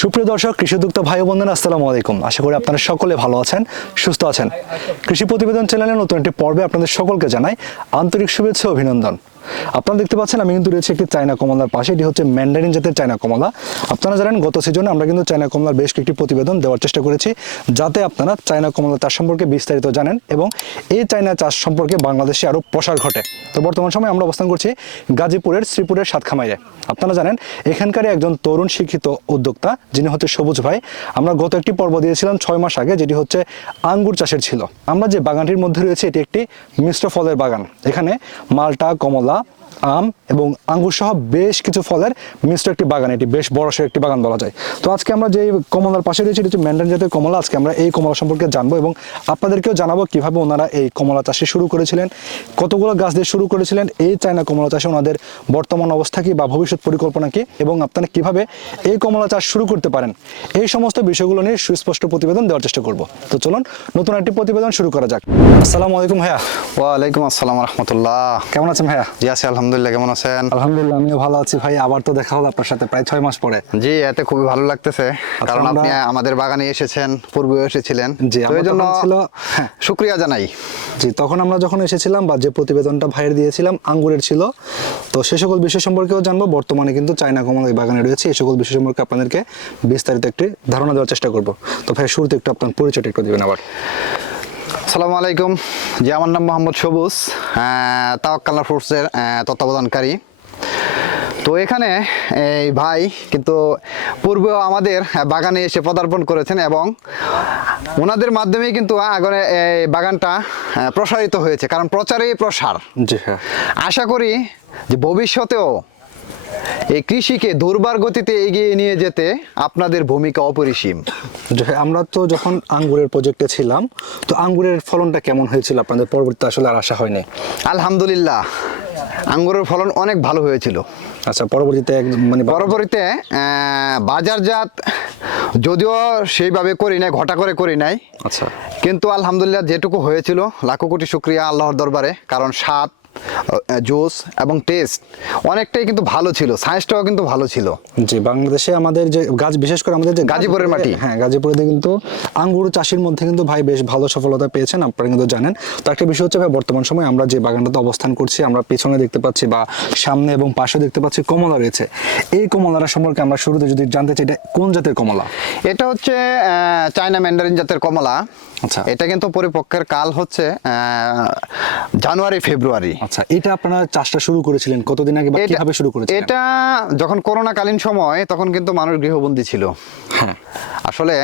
সুপ্রিয় দর্শক কৃষি উদ্যোক্তা ভাই ও বোনেরা আসসালামু আলাইকুম। আশা করি আপনারা সকলে ভালো আছেন, সুস্থ আছেন। কৃষি প্রতিবেদন চ্যানেলে নতুন একটি পর্বে আপনাদের সকলকে জানাই আন্তরিক শুভেচ্ছা অভিনন্দন। আপনারা দেখতে পাচ্ছেন, আমি কিন্তু রয়েছে একটি চায়না কমলার পাশে। এটি হচ্ছে ম্যান্ডারিন জাতের চায়না কমলা। আপনারা জানেন, গত সিজনে আমরা কিন্তু চায়না কমলার বেশ কয়েকটি প্রতিবেদন দেওয়ার চেষ্টা করেছি, যাতে আপনারা চায়না কমলা চাষ সম্পর্কে বিস্তারিত জানেন এবং এই চায়না চাষ সম্পর্কে বাংলাদেশে আরও প্রসার ঘটে। তো বর্তমান সময়ে আমরা অবস্থান করছি গাজীপুরের, শ্রীপুরের সাতখামাইয়ে আপনারা জানেন, এখানকারই একজন তরুণ শিক্ষিত উদ্যোক্তা, যিনি হচ্ছে সবুজ ভাই। আমরা গত একটি পর্ব দিয়েছিলাম ছয় মাস আগে, যেটি হচ্ছে আঙ্গুর চাষের ছিল। আমরা যে বাগানটির মধ্যে রয়েছে, এটি একটি মিশ্র ফলের বাগান। এখানে মালটা, কমলা inşallah. আম এবং আঙ্গুর সহ বেশ কিছু ফলের মিশ্র একটি বাগান এটি বেশ বড় সড়ো একটি বাগান বলা যায়। তো আজকে আমরা যে কমলার পাশে রয়েছে এটি হচ্ছে ম্যান্ডান জাতের কমলা। আজকে আমরা এই কমলা সম্পর্কে জানব এবং আপনাদেরকেও জানাব কীভাবে ওনারা এই কমলা চাষে শুরু করেছিলেন কতগুলো গাছ দিয়ে শুরু করেছিলেন এই চায়না কমলা চাষে ওনাদের বর্তমান অবস্থা কি বা ভবিষ্যৎ পরিকল্পনা কি এবং আপনারা কীভাবে এই কমলা চাষ শুরু করতে পারেন এই সমস্ত বিষয়গুলো নিয়ে সুস্পষ্ট প্রতিবেদন দেওয়ার চেষ্টা করব। তো চলুন নতুন একটি প্রতিবেদন শুরু করা যাক। আসসালামু আলাইকুম ভাইয়া। ওয়ালাইকুম আসসালাম রহমতুল্লাহ। কেমন আছেন ভাইয়া? জি আছি আলহামদুলিল্লাহ কেমন আছেন? আলহামদুলিল্লাহ আমিও ভালো আছি ভাই। আবার তো দেখা হলো আপনার সাথে প্রায় ছয় মাস পরে। জি এতে খুবই ভালো লাগতেছে। কারণ আপনি আমাদের বাগানে এসেছেন পূর্বেও এসেছিলেন। জি, এই জন্য ছিল- হ্যাঁ। শুক্রিয়া জানাই। জি তখন আমরা যখন এসেছিলাম বা যে প্রতিবেদনটা ভাইয়ের দিয়েছিলাম আঙ্গুরের ছিল। তো সে সকল বিষয় সম্পর্কেও জানব। বর্তমানে কিন্তু চায়না কমল এই বাগানে রয়েছে। এই সকল বিষয় সম্পর্কে আপনাদেরকে বিস্তারিত একটি ধারণা দেওয়ার চেষ্টা করব। তো ভাই শুরুতে একটু আপনার পরিচয়টা একটু দিবেন আবার। আসসালামু আলাইকুম। জি আমার নাম মোহাম্মদ সবুজ। তাওয়াক্কালনা ফ্রুটসের আহ, তত্ত্বাবধানকারী। তো এখানে এই ভাই কিন্তু পূর্বেও আমাদের বাগানে এসে পদার্পণ করেছেন এবং ওনাদের মাধ্যমে কিন্তু আগনে এই বাগানটা প্রসারিত হয়েছে। কারণ প্রচারেই প্রসার। জি হ্যাঁ। আশা করি যে ভবিষ্যতেও এই কৃষিকে দুর্বার গতিতে এগিয়ে নিয়ে যেতে আপনাদের ভূমিকা অপরিসীম। আমরা তো যখন আঙ্গুরের প্রজেক্টে ছিলাম তো আঙ্গুরের ফলনটা কেমন হয়েছিল আপনাদের? পরবর্তীতে আসলে আর আশা হয়নি। আলহামদুলিল্লাহ আঙ্গুরের ফলন অনেক ভালো হয়েছিল। আচ্ছা পরবর্তীতে মানে পরবর্তীতে বাজারজাত যদিও সেইভাবে করি নাই ঘটা করে করি নাই। আচ্ছা। কিন্তু আলহামদুলিল্লাহ যেটুকু হয়েছিল লাখো কোটি শুক্রিয়া আল্লাহর দরবারে কারণ স্বাদ জুস এবং টেস্ট অনেকটাই কিন্তু ভালো ছিল সায়েন্সটাও কিন্তু ভালো ছিল। জি বাংলাদেশে আমাদের যে গাছ বিশেষ করে আমাদের যে গাজীপুরের মাটি। হ্যাঁ গাজীপুরে কিন্তু আঙ্গুর চাষির মধ্যে কিন্তু ভাই বেশ ভালো সফলতা পেয়েছেন আপনারা কিন্তু জানেন। তো একটা বিষয় হচ্ছে ভাই বর্তমান সময় আমরা যে বাগানটাতে অবস্থান করছি আমরা পেছনে দেখতে পাচ্ছি বা সামনে এবং পাশে দেখতে পাচ্ছি কমলা রয়েছে। এই কমলারা সম্পর্কে আমরা শুরুতে যদি জানতে চাই এটা কোন জাতের কমলা? এটা হচ্ছে চায়না ম্যান্ডারিন জাতের কমলা। আচ্ছা। এটা কিন্তু পরিপক্ষের কাল হচ্ছে আহ, জানুয়ারি ফেব্রুয়ারি। আচ্ছা এটা আপনারা চাষটা শুরু করেছিলেন? কতদিন আগে বা কীভাবে শুরু করেছিলেন? এটা যখন করোনাকালীন সময় তখন কিন্তু মানুষ গৃহবন্দী ছিল। হ্যাঁ। আসলে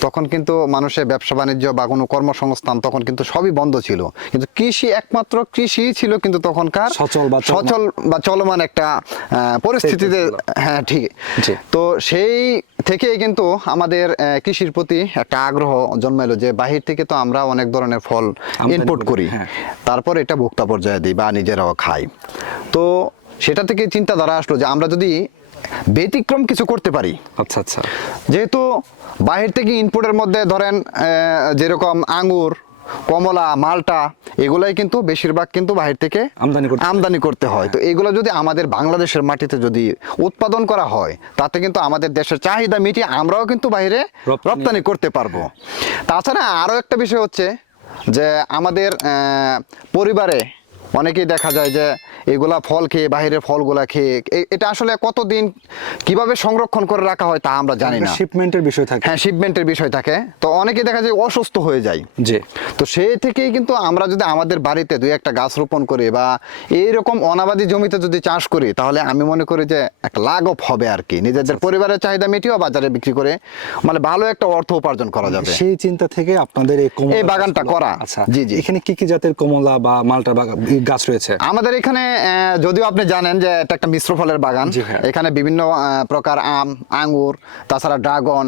তখন কিন্তু মানুষের ব্যবসা বাণিজ্য বা কোনো কর্মসংস্থান তখন কিন্তু সবই বন্ধ ছিল। কিন্তু কৃষি একমাত্র কৃষি ছিল কিন্তু তখনকার সচল বা। সচল বা চলমান একটা পরিস্থিতিতে হ্যাঁ ঠিক। তো সেই থেকেই কিন্তু আমাদের কৃষির প্রতি একটা আগ্রহ জন্মাইলো যে বাহির থেকে তো আমরা অনেক ধরনের ফল ইনপুট করি, করি। হ্যাঁ। তারপর এটা ভোক্তা পর্যায়ে দিই বা নিজেরাও খাই। তো সেটা থেকে চিন্তাধারা আসলো যে আমরা যদি ব্যতিক্রম কিছু করতে পারি। আচ্ছা আচ্ছা। যেহেতু বাহির থেকে ইনপুটের মধ্যে ধরেন যেরকম আঙুর কমলা মালটা এগুলাই কিন্তু বেশিরভাগ কিন্তু বাহির থেকে আমদানি করতে আমদানি করতে হয়। তো এগুলো যদি আমাদের বাংলাদেশের মাটিতে যদি উৎপাদন করা হয় তাতে কিন্তু আমাদের দেশের চাহিদা মিটিয়ে আমরাও কিন্তু বাইরে রপ্তানি- রপ্তানি করতে পারব। তাছাড়া আরও একটা বিষয় হচ্ছে যে আমাদের পরিবারে অনেকেই দেখা যায় যে এগুলা ফল খেয়ে বাইরের ফলগুলা খেয়ে এটা আসলে কতদিন কীভাবে সংরক্ষণ করে রাখা হয় তা আমরা জানি না। শিপমেন্টের বিষয় থাকে। হ্যাঁ শিপমেন্টের বিষয় থাকে। তো অনেকে দেখা যায় অসুস্থ হয়ে যায়। জি। তো সেই থেকেই কিন্তু আমরা যদি আমাদের বাড়িতে দুই একটা গাছ রোপণ করি বা এইরকম অনাবাদি জমিতে যদি চাষ করি তাহলে আমি মনে করি যে এক লাঘব হবে আর কি। নিজেদের পরিবারের চাহিদা মিটিয়েও বাজারে বিক্রি করে মানে ভালো একটা অর্থ উপার্জন করা যাবে। সেই চিন্তা থেকে আপনাদের এই বাগানটা করা। আচ্ছা জি, জি। এখানে কি কি জাতের কমলা বা মালটা বাগান গাছ রয়েছে। আমাদের এখানে যদিও আপনি জানেন যে এটা একটা মিশ্র ফলের বাগান। এখানে বিভিন্ন প্রকার আম আঙ্গুর তাছাড়া ড্রাগন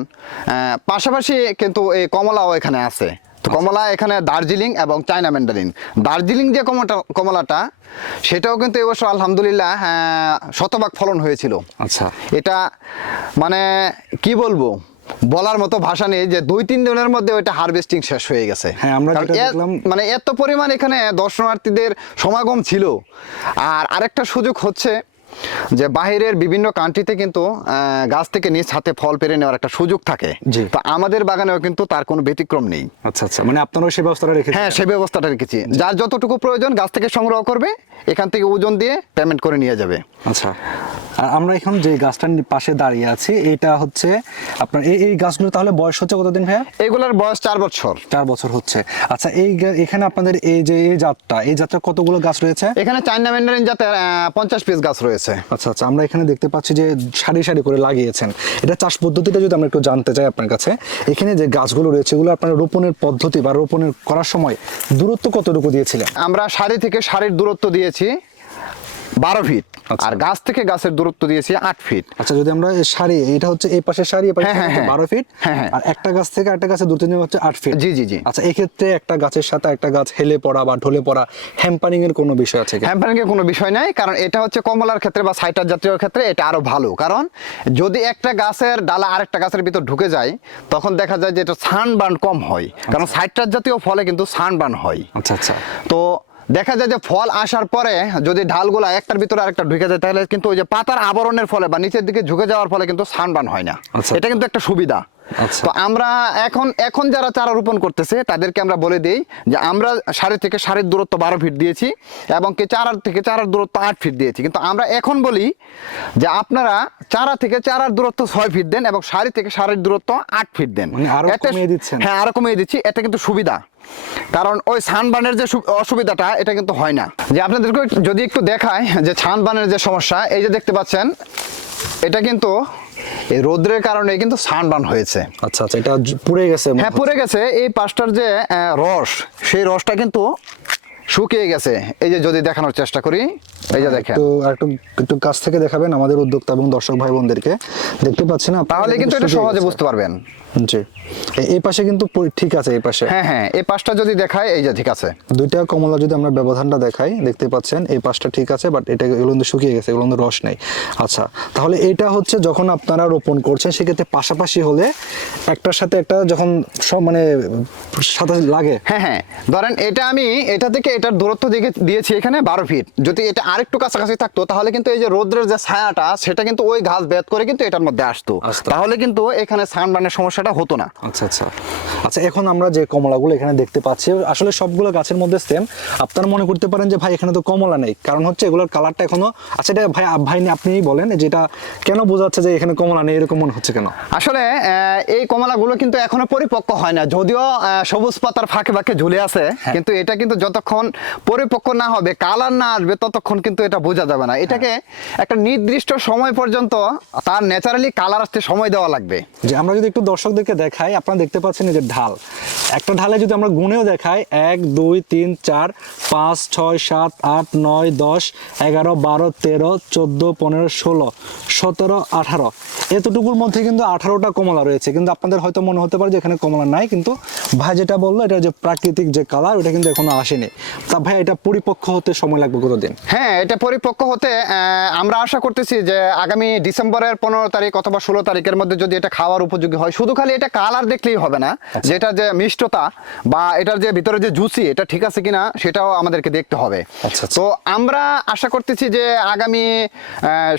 পাশাপাশি কিন্তু এই কমলাও এখানে আছে। তো কমলা এখানে দার্জিলিং এবং চায়না ম্যান্ডারিন। দার্জিলিং যে কমলাটা কমলাটা সেটাও কিন্তু এবছর আলহামদুলিল্লাহ শতভাগ ফলন হয়েছিল। আচ্ছা। এটা মানে কি বলব? বলার মতো ভাষা নেই যে দুই তিন দিনের মধ্যে ওইটা হারভেস্টিং শেষ হয়ে গেছে। হ্যাঁ, আমরা দেখলাম- মানে এত পরিমাণ এখানে দর্শনার্থীদের সমাগম ছিল। আর আরেকটা সুযোগ হচ্ছে যে বাহিরের বিভিন্ন কান্ট্রিতে কিন্তু আহ, গাছ থেকে নিজ হাতে ফল পেরে নেওয়ার একটা সুযোগ থাকে। তো আমাদের বাগানেও কিন্তু তার কোনো ব্যতিক্রম নেই। আচ্ছা আচ্ছা। মানে আপনারাও সেই ব্যবস্থাটা রেখেছেন? হ্যাঁ সেই ব্যবস্থাটা রেখেছি। যার যতটুকু প্রয়োজন গাছ থেকে সংগ্রহ করবে এখান থেকে ওজন দিয়ে পেমেন্ট করে নিয়ে যাবে। আচ্ছা। আমরা এখন যে গাছটার পাশে দাঁড়িয়ে আছি এটা হচ্ছে আপনার এই এই গাছগুলো তাহলে বয়স হচ্ছে কতদিন ভাইয়া? এগুলোর বয়স চার বছর। চার বছর হচ্ছে। আচ্ছা এই এখানে আপনাদের এই যে এই জাতটা এই জাতটা কতগুলো গাছ রয়েছে? এখানে চাইনা ম্যান্ডারিন জাতের পঞ্চাশ পিস গাছ রয়েছে। আচ্ছা আচ্ছা আমরা এখানে দেখতে পাচ্ছি যে সারি সারি করে লাগিয়েছেন। এটা চাষ পদ্ধতিটা যদি আমরা একটু জানতে চাই আপনার কাছে এখানে যে গাছগুলো রয়েছে এগুলো আপনার রোপণের পদ্ধতি বা রোপণের করার সময় দূরত্ব কতটুকু দিয়েছিলেন? আমরা সারি থেকে সারির দূরত্ব দিয়েছি বারো ফিট। আর গাছ থেকে গাছের দূরত্ব দিয়েছি আট ফিট আচ্ছা যদি আমরা সারি এটা হচ্ছে এই পাশে সারি হ্যাঁ, হ্যাঁ, হ্যাঁ। বারো ফিট। আর একটা গাছ থেকে একটা গাছের দূরত্ব নেওয়া হচ্ছে আট ফিট জি জি জি। আচ্ছা এক্ষেত্রে একটা গাছের সাথে একটা গাছ হেলে পড়া বা ঢলে পড়া হ্যাম্পারিং এর কোনো বিষয় আছে হ্যাম্পারিং এর কোনো বিষয় নাই কারণ এটা হচ্ছে কমলার ক্ষেত্রে বা সাইটার জাতীয় ক্ষেত্রে এটা আরও ভালো। কারণ যদি একটা গাছের ডালা আরেকটা গাছের ভিতর ঢুকে যায় তখন দেখা যায় যে এটা সানবার্ন কম হয়। কারণ সাইটার জাতীয় ফলে কিন্তু সানবার্ন হয়। আচ্ছা আচ্ছা। তো দেখা যায় যে ফল আসার পরে যদি ঢালগুলা একটার ভিতরে আরেকটা ঢুকে যায় তাহলে কিন্তু ওই যে পাতার আবরণের ফলে বা নিচের দিকে ঝুঁকে যাওয়ার ফলে কিন্তু সানবান হয় না আচ্ছা। এটা কিন্তু একটা সুবিধা। তো আমরা এখন এখন যারা চারা রোপণ করতেছে তাদেরকে আমরা বলে দিই যে আমরা সাড়ে থেকে সাড়ের দূরত্ব বারো ফিট দিয়েছি এবং কে চারার থেকে চারার দূরত্ব আট ফিট দিয়েছি। কিন্তু আমরা এখন বলি যে আপনারা চারা থেকে চারার দূরত্ব ছয় ফিট দেন এবং সাড়ে থেকে সারির দূরত্ব আট ফিট দেন। মানে। হ্যাঁ আরও কমিয়ে দিচ্ছি। এটা কিন্তু সুবিধা। কারণ ওই ছানবানের যে অসুবিধাটা এটা কিন্তু হয় না। যে আপনাদেরকে যদি একটু দেখায় যে ছানবানের যে সমস্যা এই যে দেখতে পাচ্ছেন এটা কিন্তু এই রোদ্রের কারণে কিন্তু ছানবান হয়েছে। আচ্ছা আচ্ছা এটা পুড়ে গেছে হ্যাঁ পুড়ে গেছে। এই পাঁচটার যে আহ, রস সেই রসটা কিন্তু শুকিয়ে গেছে। এই যে যদি দেখানোর চেষ্টা করি এই যে দেখেন। তো একটু একটু কাছ থেকে দেখাবেন আমাদের উদ্যোক্তা এবং দর্শক ভাই বোনদেরকে দেখতে পাচ্ছেন না তাহলে কিন্তু এটা সহজে বুঝতে পারবেন। জি। এই পাশে কিন্তু ঠিক আছে এই পাশে। হ্যাঁ হ্যাঁ এই পাঁচটা যদি দেখায় এই যে ঠিক আছে। দুইটা কমলা যদি আমরা ব্যবধানটা দেখাই দেখতে পাচ্ছেন এই পাশটা ঠিক আছে বাট এটা এগুলো কিন্তু শুকিয়ে গেছে এগুলো কিন্তু রস নেই। আচ্ছা তাহলে এটা হচ্ছে যখন আপনারা রোপণ করছেন সেক্ষেত্রে পাশাপাশি হলে একটার সাথে একটা যখন সব মানে সাথে লাগে। হ্যাঁ হ্যাঁ ধরেন এটা আমি এটা থেকে এটার দূরত্ব দিকে দিয়েছি এখানে বারো ফিট যদি এটা আরেকটু কাছাকাছি থাকতো তাহলে কিন্তু এই যে রোদ্রের যে ছায়াটা সেটা কিন্তু ওই ঘাস বেদ করে কিন্তু এটার মধ্যে আসতো। তাহলে কিন্তু এখানে সানবানের সমস্যাটা হতো না। আচ্ছা আচ্ছা। আচ্ছা এখন আমরা যে কমলাগুলো এখানে দেখতে পাচ্ছি আসলে সবগুলো গাছের মধ্যে সেম আপনারা মনে করতে পারেন যে ভাই এখানে তো কমলা নেই। কারণ হচ্ছে এগুলোর কালারটা এখনও আচ্ছা এটা ভাই ভাই আপনিই বলেন যে এটা কেন বোঝাচ্ছে যে এখানে কমলা নেই এরকম মনে হচ্ছে কেন? আসলে এই কমলাগুলো কিন্তু এখনও পরিপক্ক হয় না। যদিও সবুজ পাতার ফাঁকে ফাঁকে ঝুলে আছে হ্যাঁ। কিন্তু এটা কিন্তু যতক্ষণ পরিপক্ক না হবে কালার না আসবে ততক্ষণ কিন্তু এটা বোঝা যাবে না। এটাকে একটা নির্দিষ্ট সময় পর্যন্ত তার ন্যাচারালি কালার আসতে সময় দেওয়া লাগবে। যে আমরা যদি একটু দর্শকদেরকে দেখাই, আপনারা দেখতে পাচ্ছেন এই যে ঢাল। একটা ঢালে যদি আমরা গুনেও দেখাই, এক, দুই, তিন, চার, পাঁচ, ছয়, সাত, আট, নয়, দশ, এগারো, বারো, তেরো, চোদ্দ, পনেরো, ষোলো, সতেরো, আঠারো। এতটুকুর মধ্যে কিন্তু আঠারোটা কমলা রয়েছে। কিন্তু আপনাদের হয়তো মনে হতে পারে যে এখানে কমলা নাই, কিন্তু ভাই যেটা বলল, এটা যে প্রাকৃতিক যে কালার, ওটা কিন্তু এখনও আসেনি। তা ভাই, এটা পরিপক্ক হতে সময় লাগবে কতদিন? হ্যাঁ এটা পরিপক্ক হতে আমরা আশা করতেছি যে আগামী ডিসেম্বরের পনেরো তারিখ অথবা ষোলো তারিখের মধ্যে যদি এটা খাওয়ার উপযোগী হয়, শুধু খালি এটা কালার দেখলেই হবে না। যেটা যে মিষ্টতা বা এটার যে ভিতরে যে জুসি এটা ঠিক আছে কিনা সেটাও আমাদেরকে দেখতে হবে। আচ্ছা, আচ্ছা। তো আমরা আশা করতেছি যে আগামী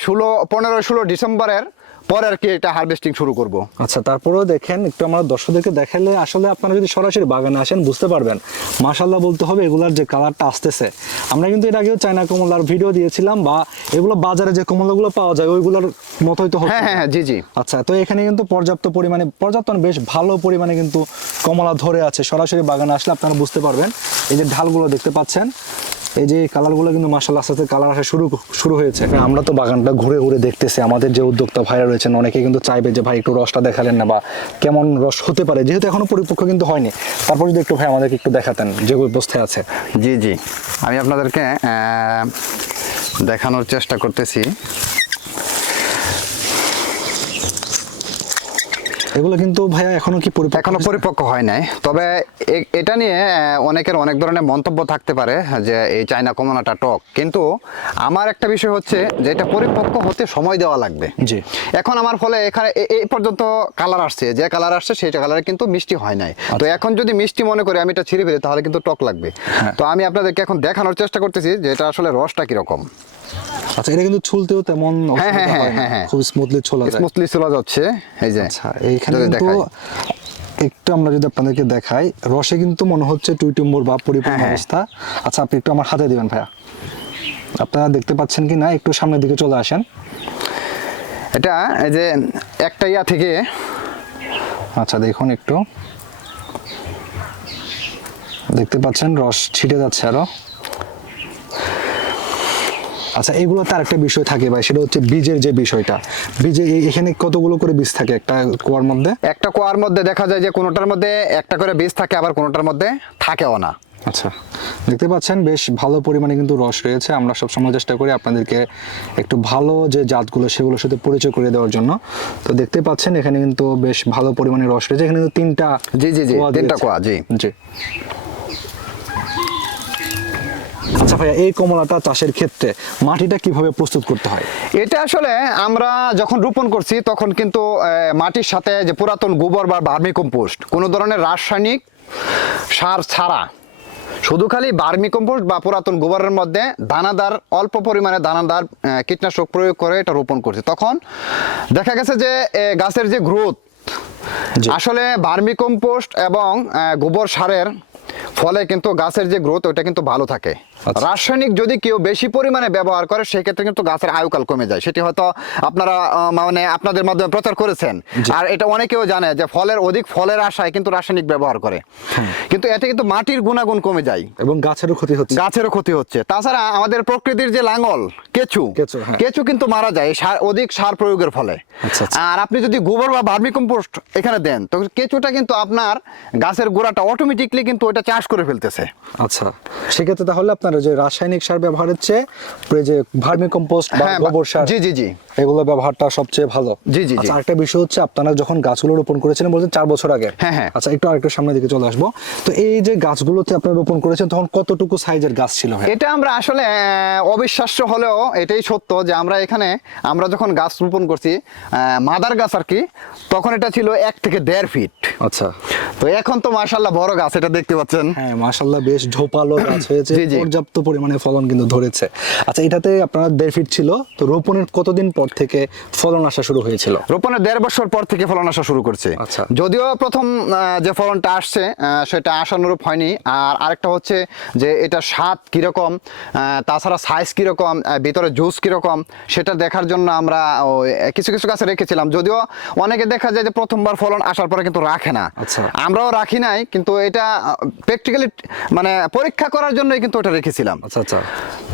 ষোলো পনেরো ষোলো ডিসেম্বরের পরে আর কি এটা হারভেস্টিং শুরু করব। আচ্ছা তারপরেও দেখেন একটু আমরা দর্শকদেরকে দেখালে আসলে আপনারা যদি সরাসরি বাগানে আসেন বুঝতে পারবেন। মাশাল্লাহ বলতে হবে এগুলার যে কালারটা আসতেছে। আমরা কিন্তু এর আগেও চায়না কমলার ভিডিও দিয়েছিলাম বা এগুলো বাজারে যে কমলাগুলো পাওয়া যায় ওইগুলোর মতোই তো হচ্ছে। হ্যাঁ হ্যাঁ হ্যাঁ জি জি। আচ্ছা তো এখানে কিন্তু পর্যাপ্ত পরিমাণে পর্যাপ্ত বেশ ভালো পরিমাণে কিন্তু কমলা ধরে আছে। সরাসরি বাগানে আসলে আপনারা বুঝতে পারবেন। এই যে ঢালগুলো দেখতে পাচ্ছেন এই যে কালারগুলো কিন্তু মার্শাল্লাহ আস্তে আস্তে কালার আসা শুরু শুরু হয়েছে। আমরা তো বাগানটা ঘুরে ঘুরে দেখতেছি। আমাদের যে উদ্যোক্তা ভাইরা রয়েছেন অনেকে কিন্তু চাইবে যে ভাই একটু রসটা দেখালেন না বা কেমন রস হতে পারে? যেহেতু এখনও পরিপক্ক কিন্তু হয়নি। তারপর যদি একটু ভাই আমাদেরকে একটু দেখাতেন যে অবস্থায় আছে। জি জি। আমি আপনাদেরকে দেখানোর চেষ্টা করতেছি। এগুলো কিন্তু ভাইয়া এখনও কি পরিপক্ক এখনও পরিপক্ক হয় নাই। তবে এটা নিয়ে অনেকের অনেক ধরনের মন্তব্য থাকতে পারে যে এই চায়না কমলাটা টক। কিন্তু আমার একটা বিষয় হচ্ছে যে এটা পরিপক্ক হতে সময় দেওয়া লাগবে। জি। এখন আমার ফলে এখানে এই পর্যন্ত কালার আসছে। যে কালার আসছে সেই কালার কিন্তু মিষ্টি হয় নাই। তো আচ্ছা। এখন যদি মিষ্টি মনে করে আমি এটা ছিঁড়ে ফেলি তাহলে কিন্তু টক লাগবে। হ্যাঁ। তো আমি আপনাদেরকে এখন দেখানোর চেষ্টা করতেছি যে এটা আসলে রসটা কীরকম। আচ্ছা এটা কিন্তু ছুলতেও তেমন হ্যাঁ, হ্যাঁ, হ্যাঁ। খুব স্মুথলি ছোলা স্মুথলি চলা যাচ্ছে এই যে। আচ্ছা এইখানে কিন্তু একটু আমরা যদি আপনাদেরকে দেখাই রসে কিন্তু মনে হচ্ছে টুইটুম্বর বা পরিপূর্ণ। অবস্থা। আচ্ছা আপনি একটু আমার হাতে দিবেন ভাইয়া। আপনারা দেখতে পাচ্ছেন কি না? একটু সামনের দিকে চলে আসেন। এটা এই যে একটা ইয়া থেকে আচ্ছা দেখুন একটু। দেখতে পাচ্ছেন রস ছিটে যাচ্ছে আরও। আচ্ছা এগুলো তার একটা বিষয় থাকে ভাই সেটা হচ্ছে বীজের যে বিষয়টা। বীজে এখানে কতগুলো করে বীজ থাকে একটা কুয়ার মধ্যে? একটা কোয়ার মধ্যে দেখা যায় যে কোনোটার মধ্যে একটা করে বীজ থাকে আবার কোনোটার মধ্যে থাকেও না। আচ্ছা দেখতে পাচ্ছেন বেশ ভালো পরিমাণে কিন্তু রস রয়েছে। আমরা সবসময় চেষ্টা করি আপনাদেরকে একটু ভালো যে জাতগুলো সেগুলোর সাথে পরিচয় করে দেওয়ার জন্য। তো দেখতে পাচ্ছেন এখানে কিন্তু বেশ ভালো পরিমাণে রস রয়েছে। এখানে কিন্তু তিনটা জি, জি, জি, তিনটা কোয়া, জি। জি। আচ্ছা ভাইয়া এই কমলাটা চাষের ক্ষেত্রে মাটিটা কীভাবে প্রস্তুত করতে হয়? এটা আসলে আমরা যখন রোপণ করছি তখন কিন্তু মাটির সাথে যে পুরাতন গোবর বা ভার্মি কম্পোস্ট কোনো ধরনের রাসায়নিক সার ছাড়া শুধু খালি ভার্মি কম্পোস্ট বা পুরাতন গোবরের মধ্যে দানাদার অল্প পরিমাণে দানাদার কীটনাশক প্রয়োগ করে এটা রোপণ করছি। তখন দেখা গেছে যে গাছের যে গ্রোথ আসলে ভার্মি কম্পোস্ট এবং গোবর সারের ফলে কিন্তু গাছের যে গ্রোথ ওটা কিন্তু ভালো থাকে। রাসায়নিক যদি কেউ বেশি পরিমাণে ব্যবহার করে সেক্ষেত্রে কিন্তু গাছের আয়ুকাল কমে যায়। সেটি হয়তো আপনারা মানে আপনাদের মাধ্যমে প্রচার করেছেন। আর এটা অনেকেও জানে যে ফলের অধিক ফলের আশায় কিন্তু রাসায়নিক ব্যবহার করে। কিন্তু এতে কিন্তু মাটির গুণাগুণ কমে যায়। এবং গাছেরও ক্ষতি হচ্ছে। গাছেরও ক্ষতি হচ্ছে। তাছাড়া আমাদের প্রকৃতির যে লাঙ্গল কেঁচু কেঁচু, হ্যাঁ। কিন্তু মারা যায় সার অধিক সার প্রয়োগের ফলে। আচ্ছা, আচ্ছা। আর আপনি যদি গোবর বা ভার্মি কম্পোস্ট এখানে দেন তো কেঁচুটা কিন্তু আপনার গাছের গোড়াটা অটোমেটিকলি কিন্তু ওটা চাষ করে ফেলতেছে। আচ্ছা। সেক্ষেত্রে তাহলে আপনারা যে রাসায়নিক সার ব্যবহার হচ্ছে যে ভার্মি কম্পোস্ট হ্যাঁ, বা- গোবর সার জি, জি, জি। এগুলো ব্যবহারটা সবচেয়ে ভালো। জি, জি। আচ্ছা আরেকটা বিষয় হচ্ছে আপনারা যখন গাছগুলো রোপণ করেছিলেন বলছেন চার বছর আগে। হ্যাঁ, হ্যাঁ। আচ্ছা একটু আরেকটু সামনের দিকে চলে আসব। তো এই যে গাছগুলোতে আপনারা রোপণ করেছেন তখন কতটুকু সাইজের গাছ ছিল এটা আমরা আসলে অবিশ্বাস্য হলেও এটাই সত্য যে আমরা এখানে আমরা যখন গাছ রোপণ করছি মাদার গাছ আর কি তখন এটা ছিল এক থেকে দেড় ফিট। আচ্ছা। তো এখন তো মার্শাল্লাহ বড় গাছ এটা দেখতে পাচ্ছেন। হ্যাঁ মাশাল্লাহ বেশ ঝোপালো গাছ হয়েছে। পর্যাপ্ত পরিমাণে ফলন কিন্তু ধরেছে। আচ্ছা এটাতে আপনারা দেড় ফিট ছিল তো রোপণের কতদিন পর থেকে ফলন আসা শুরু হয়েছিল। রোপণের দেড় বছর পর থেকে ফলন আসা শুরু করছে। আচ্ছা। যদিও প্রথম যে ফলনটা আসছে সেটা আশানুরূপ হয়নি। আর আরেকটা হচ্ছে যে এটা স্বাদ কীরকম তাছাড়া সাইজ কীরকম ভিতরে জুস কীরকম সেটা দেখার জন্য আমরা কিছু কিছু কাছে রেখেছিলাম। যদিও অনেকে দেখা যায় যে প্রথমবার ফলন আসার পরে কিন্তু রাখে না। আচ্ছা। আমরাও রাখি নাই কিন্তু এটা প্র্যাকটিক্যালি মানে পরীক্ষা করার জন্যই কিন্তু ওটা রেখেছিলাম। আচ্ছা আচ্ছা।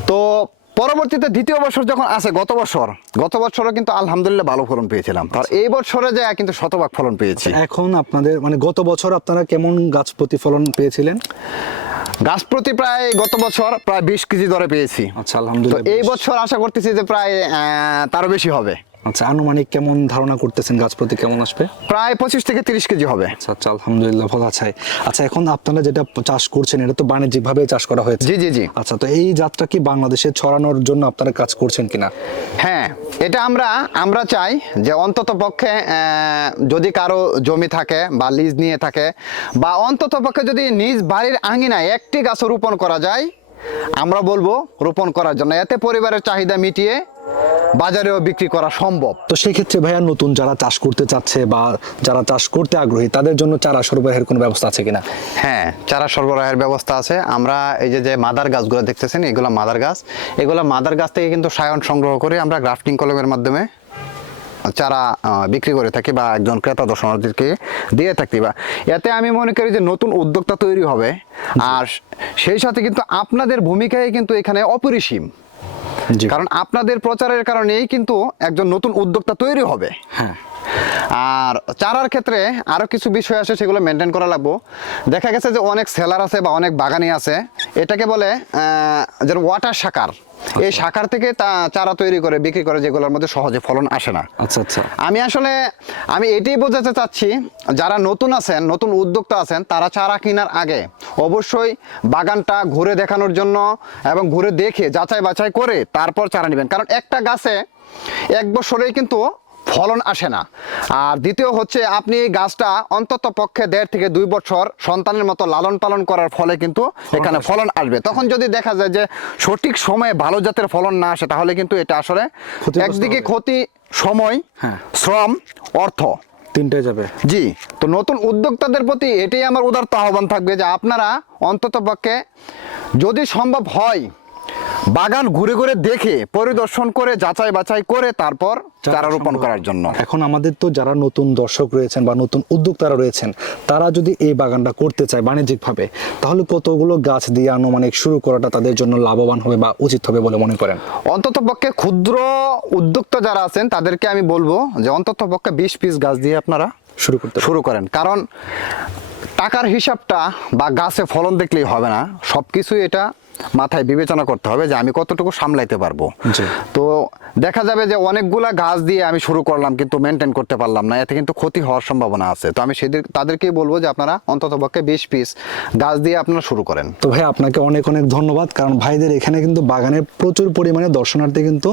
তো পরবর্তীতে দ্বিতীয় বছর যখন আসে গত বছর গত বছরও কিন্তু আলহামদুলিল্লাহ ভালো ফলন পেয়েছিলাম। আর এই বছরে যে কিন্তু শতভাগ ফলন পেয়েছি। এখন আপনাদের মানে গত বছর আপনারা কেমন গাছ প্রতিফলন পেয়েছিলেন? গাছ প্রতি প্রায় গত বছর প্রায় বিশ কেজি দরে পেয়েছি। আচ্ছা আলহামদুলিল্লাহ এই বছর আশা করতেছি যে প্রায় তারও বেশি হবে। আচ্ছা আনুমানিক কেমন ধারণা করতেছেন গাছ প্রতি কেমন আসবে? প্রায় পঁচিশ থেকে তিরিশ কেজি হবে। আচ্ছা আচ্ছা আলহামদুলিল্লাহ ভালো আছে। আচ্ছা এখন আপনারা যেটা চাষ করছেন এটা তো বাণিজ্যিক ভাবে চাষ করা হয়েছে। জি জি জি। আচ্ছা তো এই জাতটা কি বাংলাদেশে ছড়ানোর জন্য আপনারা কাজ করছেন কিনা? হ্যাঁ এটা আমরা আমরা চাই যে অন্তত পক্ষে যদি কারও জমি থাকে বা লিজ নিয়ে থাকে বা অন্তত পক্ষে যদি নিজ বাড়ির আঙিনায় একটি গাছ রোপণ করা যায় আমরা বলব রোপণ করার জন্য। এতে পরিবারের চাহিদা মিটিয়ে বাজারেও বিক্রি করা সম্ভব। তো সেক্ষেত্রে ভাইয়া নতুন যারা চাষ করতে চাচ্ছে বা যারা চাষ করতে আগ্রহী তাদের জন্য চারা সরবরাহের কোনো ব্যবস্থা আছে কিনা? হ্যাঁ চারা সরবরাহের ব্যবস্থা আছে। আমরা এই যে যে মাদার গাছগুলো দেখতেছেন এগুলো মাদার গাছ। এগুলো মাদার গাছ থেকে কিন্তু সায়ন সংগ্রহ করে আমরা গ্রাফটিং কলমের মাধ্যমে চারা বিক্রি করে থাকি বা একজন ক্রেতা দর্শনার্থীকে দিয়ে থাকি বা এতে আমি মনে করি যে নতুন উদ্যোক্তা তৈরি হবে। আর সেই সাথে কিন্তু আপনাদের ভূমিকায় কিন্তু এখানে অপরিসীম। কারণ আপনাদের প্রচারের কারণেই কিন্তু একজন নতুন উদ্যোক্তা তৈরি হবে। হ্যাঁ। আর চারার ক্ষেত্রে আরও কিছু বিষয় আছে সেগুলো মেনটেন করা লাগবো। দেখা গেছে যে অনেক সেলার আছে বা অনেক বাগানি আছে। এটাকে বলে যেন ওয়াটার শাকার এই শাখার থেকে তা চারা তৈরি করে বিক্রি করে যেগুলোর মধ্যে সহজে ফলন আসে না। আচ্ছা আচ্ছা। আমি আসলে আমি এটাই বোঝাতে চাচ্ছি যারা নতুন আছেন নতুন উদ্যোক্তা আছেন তারা চারা কেনার আগে অবশ্যই বাগানটা ঘুরে দেখানোর জন্য এবং ঘুরে দেখে যাচাই বাছাই করে তারপর চারা নেবেন। কারণ একটা গাছে এক বছরেই কিন্তু ফলন আসে না। আর দ্বিতীয় হচ্ছে আপনি এই গাছটা অন্তত পক্ষে দেড় থেকে দুই বছর সন্তানের মতো লালন পালন করার ফলে কিন্তু এখানে ফলন আসবে। তখন যদি দেখা যায় যে সঠিক সময়ে ভালো জাতের ফলন না আসে তাহলে কিন্তু এটা আসলে একদিকে ক্ষতি সময় হ্যাঁ। শ্রম অর্থ। তিনটে যাবে। জি তো নতুন উদ্যোক্তাদের প্রতি এটাই আমার উদারত আহ্বান থাকবে যে আপনারা অন্তত পক্ষে যদি সম্ভব হয় বাগান ঘুরে ঘুরে দেখে পরিদর্শন করে যাচাই বাছাই করে তারপর চারা রোপণ করার জন্য। এখন আমাদের তো যারা নতুন দর্শক রয়েছেন বা নতুন উদ্যোক্তারা রয়েছেন তারা যদি এই বাগানটা করতে চায় বাণিজ্যিকভাবে তাহলে কতগুলো গাছ দিয়ে আনুমানিক শুরু করাটা তাদের জন্য লাভবান হবে বা উচিত হবে বলে মনে করেন? অন্তত পক্ষে ক্ষুদ্র উদ্যোক্তা যারা আছেন তাদেরকে আমি বলব যে অন্তত পক্ষে বিশ পিস গাছ দিয়ে আপনারা শুরু করতে শুরু করেন। কারণ টাকার হিসাবটা বা গাছে ফলন দেখলেই হবে না। সব কিছুই এটা মাথায় বিবেচনা করতে হবে যে আমি কতটুকু সামলাইতে পারব। তো দেখা যাবে যে অনেকগুলা গাছ দিয়ে আমি শুরু করলাম কিন্তু মেনটেন করতে পারলাম না এতে কিন্তু ক্ষতি হওয়ার সম্ভাবনা আছে। তো আমি সেদের তাদেরকেই বলব যে আপনারা অন্তত পক্ষে বিশ পিস গাছ দিয়ে আপনারা শুরু করেন। তো ভাই আপনাকে অনেক অনেক ধন্যবাদ কারণ ভাইদের এখানে কিন্তু বাগানে প্রচুর পরিমাণে দর্শনার্থী কিন্তু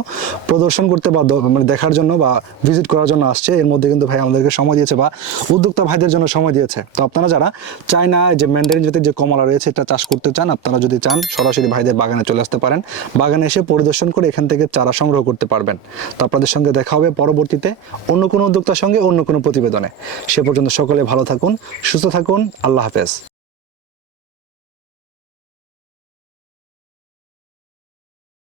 প্রদর্শন করতে বা মানে দেখার জন্য বা ভিজিট করার জন্য আসছে। এর মধ্যে কিন্তু ভাই আমাদেরকে সময় দিয়েছে বা উদ্যোক্তা ভাইদের জন্য সময় দিয়েছে। তো আপনারা যারা চায় না যে ম্যান্ডারিন জাতের যে কমলা রয়েছে এটা চাষ করতে চান আপনারা যদি চান সরাসরি ভাইদের বাগানে চলে আসতে পারেন। বাগানে এসে পরিদর্শন করে এখান থেকে চারা সংগ্রহ করতে পারবেন। তো আপনাদের সঙ্গে দেখা হবে পরবর্তীতে অন্য কোনো উদ্যোক্তার সঙ্গে অন্য কোনো প্রতিবেদনে। সে পর্যন্ত সকলে ভালো থাকুন, সুস্থ থাকুন, আল্লাহ হাফেজ।